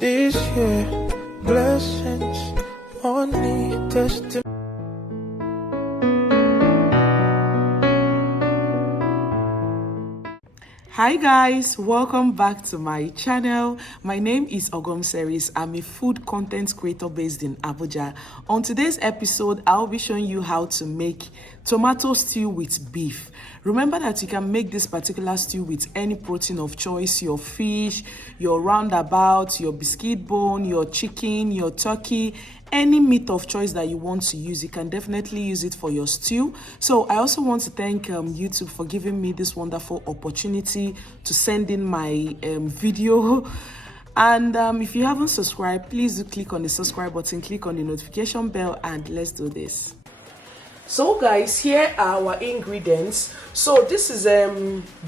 this year. Blessings, money, destiny. Hi guys, welcome back to my channel. My name is OGOM'S. I'm a food content creator based in Abuja. On today's episode, I'll be showing you how to make tomato stew with beef. Remember that you can make this particular stew with any protein of choice: your fish, your roundabout, your biscuit bone, your chicken, your turkey, any meat of choice that you want to use. You can definitely use it for your stew. So I also want to thank YouTube for giving me this wonderful opportunity to send in my video. And if you haven't subscribed, please do click on the subscribe button, click on the notification bell, and let's do this. So guys, here are our ingredients. So this is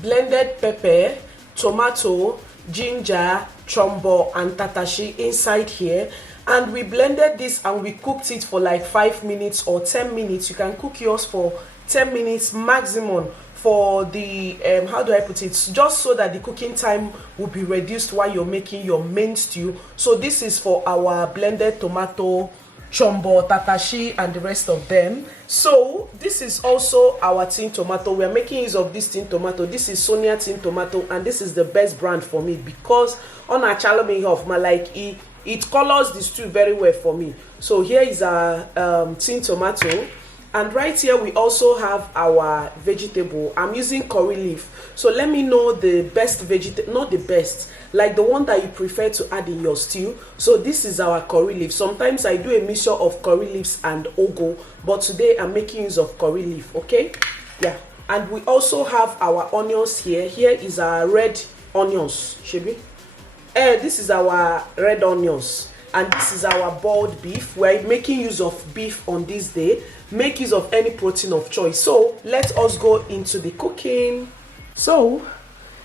blended pepper, tomato, ginger, chombo, and tatashi inside here. And we blended this and we cooked it for like 5 minutes or 10 minutes. You can cook yours for 10 minutes maximum for the how do I put it, just so that the cooking time will be reduced while you're making your main stew. So this is for our blended tomato, chombo, tatashi, and the rest of them. So this is also our tin tomato. We are making use of this tin tomato. This is Sonia tin tomato, and this is the best brand for me because on our challenge of my like it colors the stew very well for me. So here is our tin tomato, and right here we also have our vegetable. I'm using curry leaf. So let me know the best vegetable, not the best, like the one that you prefer to add in your stew. So this is our curry leaf. Sometimes I do a mixture of curry leaves and ogo, but today I'm making use of curry leaf. Okay, yeah. And we also have our onions here. Here is our red onions, Shebi. This is our red onions, and this is our boiled beef. We're making use of beef on this day. Make use of any protein of choice. So let us go into the cooking. So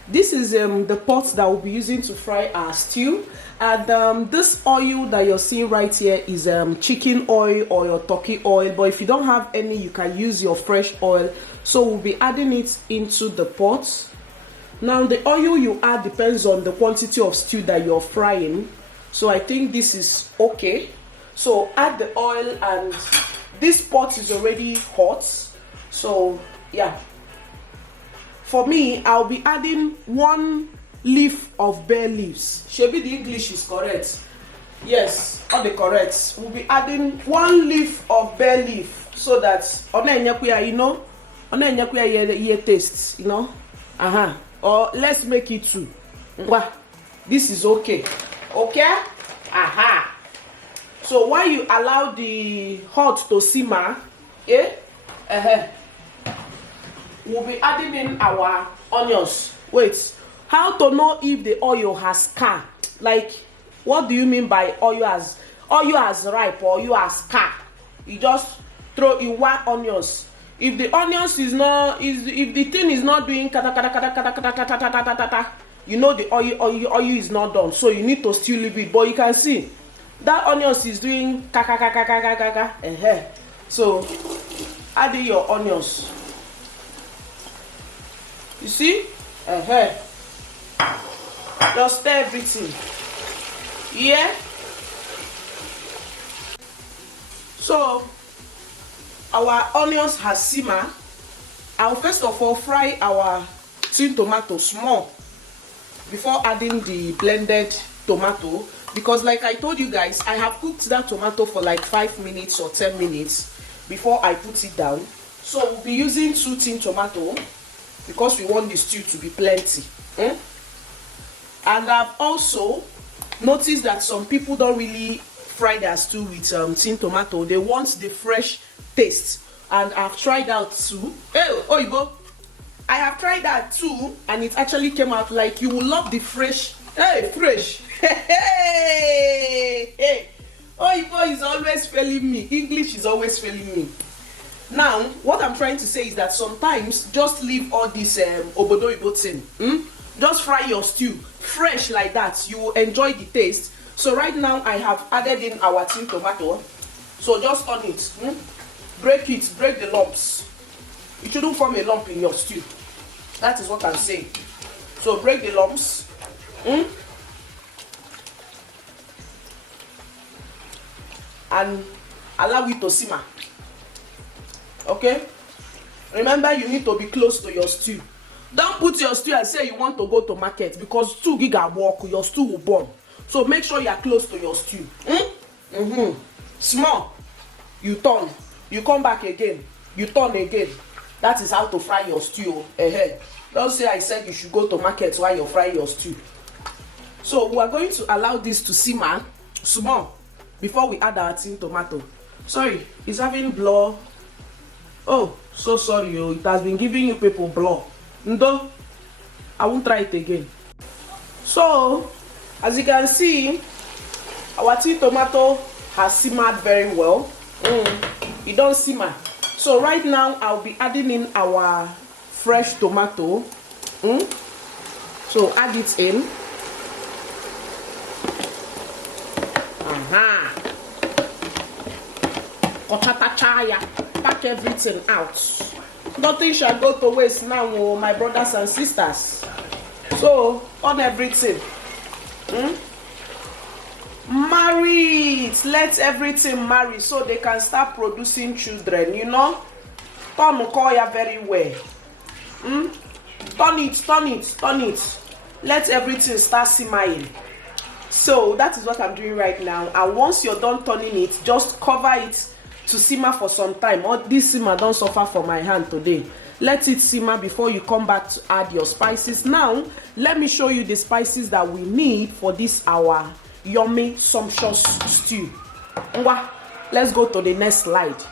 this is the pot that we'll be using to fry our stew, and this oil that you're seeing right here is chicken oil or your turkey oil, but if you don't have any, you can use your fresh oil. So we'll be adding it into the pot. Now the oil you add depends on the quantity of stew that you're frying. So I think this is okay. So add the oil, and this pot is already hot. So yeah. For me, I'll be adding 1 leaf of bay leaves. Maybe the English is correct. Yes, all the correct. We'll be adding 1 leaf of bay leaf so that you know, taste, you know. Or let's make it 2. This is okay. Okay? So while you allow the hot to simmer, we'll be adding in our onions. Wait, how to know if the oil has scar? Like, what do you mean by oil has ripe or oil has scar? You just throw in 1 onions. If the onions is not, if the thing is not doing kata kata kata kata kata kata kata kata kata, you know the oil is not done. So you need to still leave it. But you can see that onions is doing kaka kaka kaka kaka. So add in your onions. You see? Just stir everything. Yeah. So our onions has simmered. I'll first of all fry our tin tomato small before adding the blended tomato, because like I told you guys, I have cooked that tomato for like 5 minutes or 10 minutes before I put it down. So we'll be using 2 tin tomato because we want the stew to be plenty. And I've also noticed that some people don't really fry their stew with tin tomato. They want the fresh taste, and I've tried that too. I have tried that too, and it actually came out like you will love the fresh. Fresh. Oyibo is always failing me. English is always failing me. Now, what I'm trying to say is that sometimes just leave all this obodo Igbo thing. Just fry your stew fresh like that. You will enjoy the taste. So right now I have added in our tin tomato. So just turn it. Break it. Break the lumps. It shouldn't form a lump in your stew. That is what I'm saying. So break the lumps. and allow it to simmer. Okay, remember you need to be close to your stew. Don't put your stew and say you want to go to market, because stew giga walk, your stew will burn. So make sure you are close to your stew. Small, you turn, you come back again, you turn again. That is how to fry your stew. Don't say I said you should go to market while you're frying your stew. So we are going to allow this to simmer small before we add our tin tomato. Sorry, it's having blur. Oh, so sorry, it has been giving you people blur. No, I won't try it again. So, as you can see, our tin tomato has simmered very well. It don't simmer. So right now, I'll be adding in our fresh tomato. So add it in. Pack everything out. Nothing shall go to waste now, my brothers and sisters. So on everything. Marry it. Let everything marry so they can start producing children, you know. Turn Koya very well. Turn it. Let everything start simmering. So that is what I'm doing right now. And once you're done turning it, just cover it to simmer for some time. Or this simmer don't suffer for my hand today. Let it simmer before you come back to add your spices. Now let me show you the spices that we need for this our yummy sumptuous stew. Let's go to the next slide.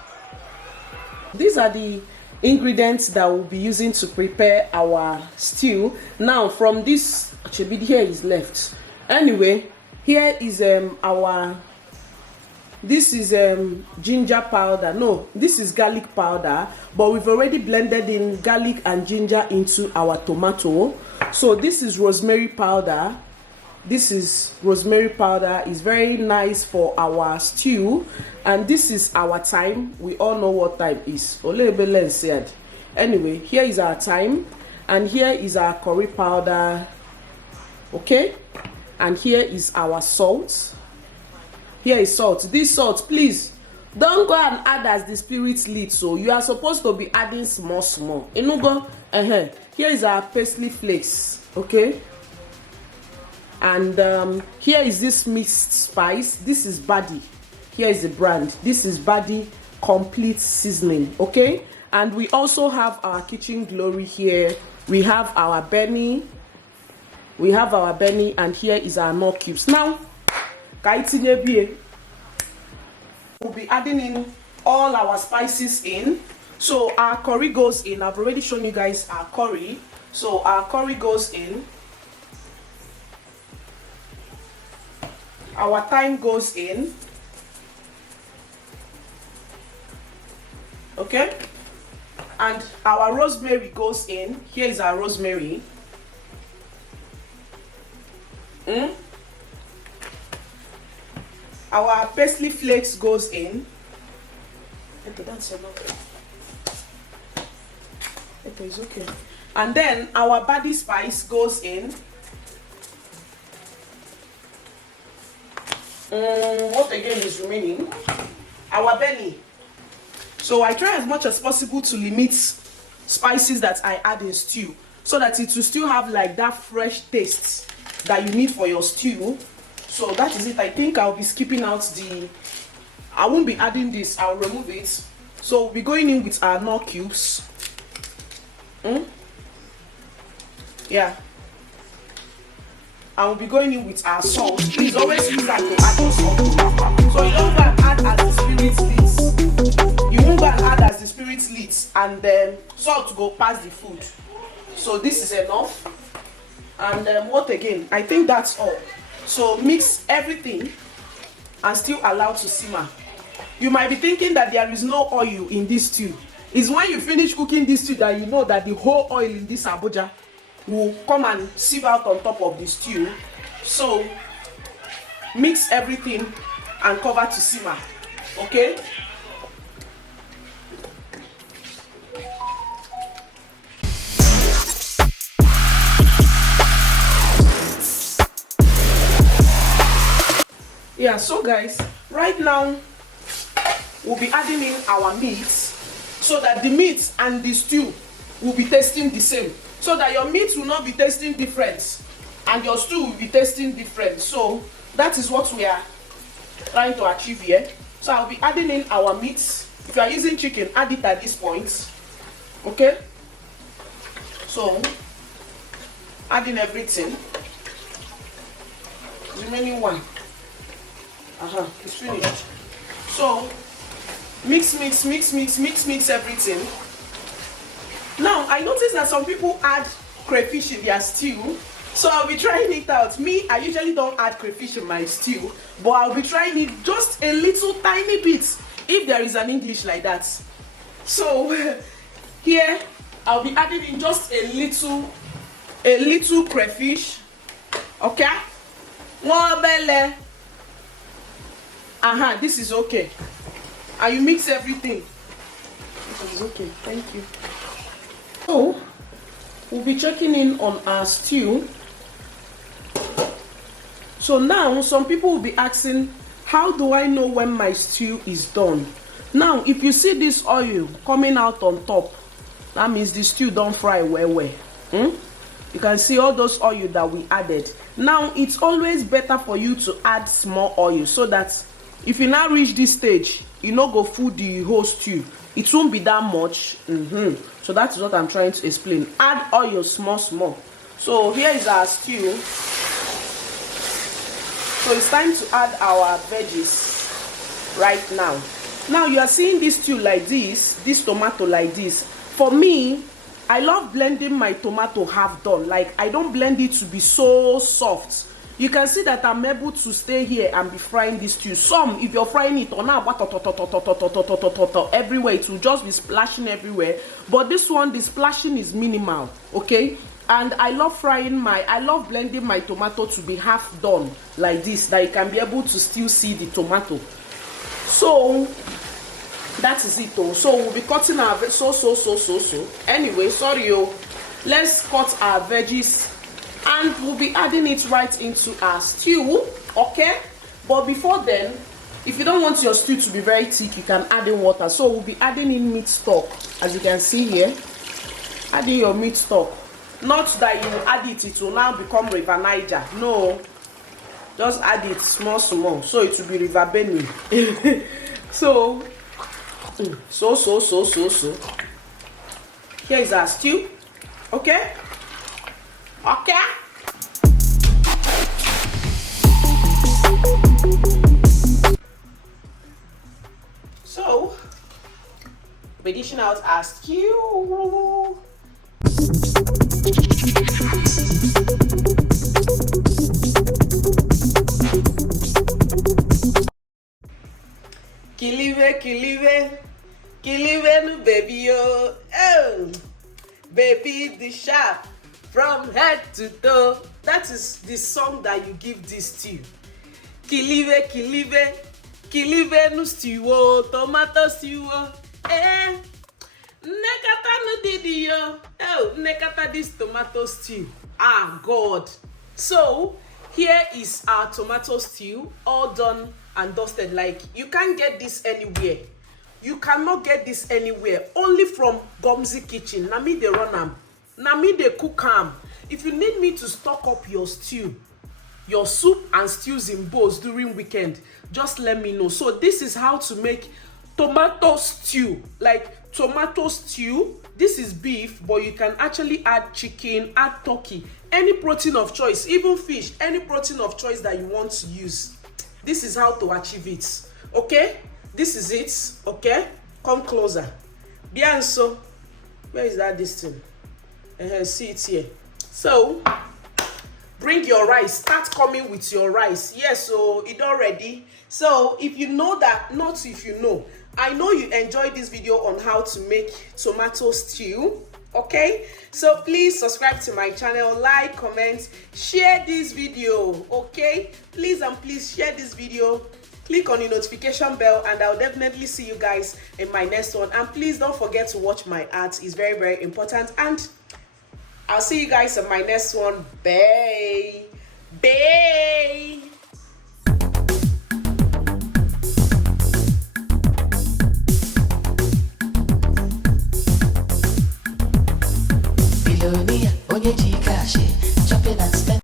These are the ingredients that we'll be using to prepare our stew. Now from this, actually here is left. Anyway, here is this is ginger powder. No, this is garlic powder, but we've already blended in garlic and ginger into our tomato. So this is rosemary powder. This is rosemary powder. It's very nice for our stew. And this is our thyme. We all know what thyme is. Anyway, here is our thyme, and here is our curry powder. Okay, and here is our salt. Here is salt. This salt, please don't go and add as the spirit lead. So you are supposed to be adding small. Here is our parsley flakes. Okay, and here is this mixed spice. This is Badi. Here is the brand. This is Badi Complete Seasoning. Okay, and we also have our kitchen glory here. We have our Benny. And here is our nut cubes. Now we'll be adding in all our spices in. So our curry goes in. I've already shown you guys our curry. So our curry goes in. Our thyme goes in. Okay, and our rosemary goes in. Here is our rosemary. Our parsley flakes goes in. Okay, that's enough. Okay, it's okay. And then our body spice goes in. What again is remaining? Our Benny. So I try as much as possible to limit spices that I add in stew, so that it will still have like that fresh taste that you need for your stew. So that is it. I think I'll be skipping out I won't be adding this. I'll remove it. So we'll be going in with our nut cubes. Yeah. I will be going in with our salt. Please always use that to add your salt. So you don't go and add as the spirit leads. You won't go and add as the spirit leads, and then salt to go past the food. So this is enough. And what again? I think that's all. So mix everything and still allow to simmer. You might be thinking that there is no oil in this stew. It's when you finish cooking this stew that you know that the whole oil in this Abuja will come and sieve out on top of the stew. So mix everything and cover to simmer. Okay. Yeah, so guys, right now we'll be adding in our meat so that the meat and the stew will be tasting the same. So that your meat will not be tasting different and your stew will be tasting different. So that is what we are trying to achieve here. So I'll be adding in our meat. If you are using chicken, add it at this point. Okay? So adding everything. Remaining one. It's finished. So mix everything. Now I noticed that some people add crayfish in their stew, so I'll be trying it out. Me, I usually don't add crayfish in my stew, but I'll be trying it just a little tiny bit, if there is an English like that. So here I'll be adding in just a little crayfish. Okay, one belly. This is okay. And you mix everything. This is okay. Thank you. So we'll be checking in on our stew. So now some people will be asking, how do I know when my stew is done? Now if you see this oil coming out on top, that means the stew don't fry well. You can see all those oil that we added. Now it's always better for you to add small oil, so that if you now reach this stage, you no go food the whole stew. It won't be that much. So that is what I'm trying to explain. Add oil small. So here is our stew. So it's time to add our veggies right now. Now you are seeing this stew like this tomato like this. For me, I love blending my tomato half done. Like, I don't blend it to be so soft. You can see that I'm able to stay here and be frying this stew. Some, if you're frying it on everywhere, it will just be splashing everywhere. But this one, the splashing is minimal, okay? And I love blending my tomato to be half done like this, that you can be able to still see the tomato. So that is it though. So we'll be cutting our anyway, sorry let's cut our veggies and we'll be adding it right into our stew, okay? But before then, if you don't want your stew to be very thick, you can add in water. So we'll be adding in meat stock, as you can see here. Adding your meat stock. Not that you add it will now become River Niger. No, just add it small, so it will be River Benue. so here is our stew. Okay. So we're dishing out our stew. Kilive no baby oh baby the sharp from head to toe. That is the song that you give this stew. Kilive no stew oh, tomato stew oh, nekata no didi yo, nekata this tomato stew. God. So here is our tomato stew, all done and dusted. Like, you can't get this anywhere. You cannot get this anywhere. Only from OGOM'S kitchen. Na me they run am. Na me they cook am. If you need me to stock up your stew, your soup and stews in bowls during weekend, just let me know. So this is how to make tomato stew. Like tomato stew. This is beef, but you can actually add chicken, add turkey, any protein of choice, even fish, any protein of choice that you want to use. This is how to achieve it. Okay? This is it. Okay? Come closer. Bien so. Where is that distance? See it here. So bring your rice. Start coming with your rice. Yes, so it already. So if you know that, not if you know, I know you enjoyed this video on how to make tomato stew. Okay, so please subscribe to my channel, like, comment, share this video. Okay, please and please share this video. Click on the notification bell and I'll definitely see you guys in my next one. And please don't forget to watch my ads. It's very, very important. And I'll see you guys in my next one. Bye. Bye. onye ji ike ashe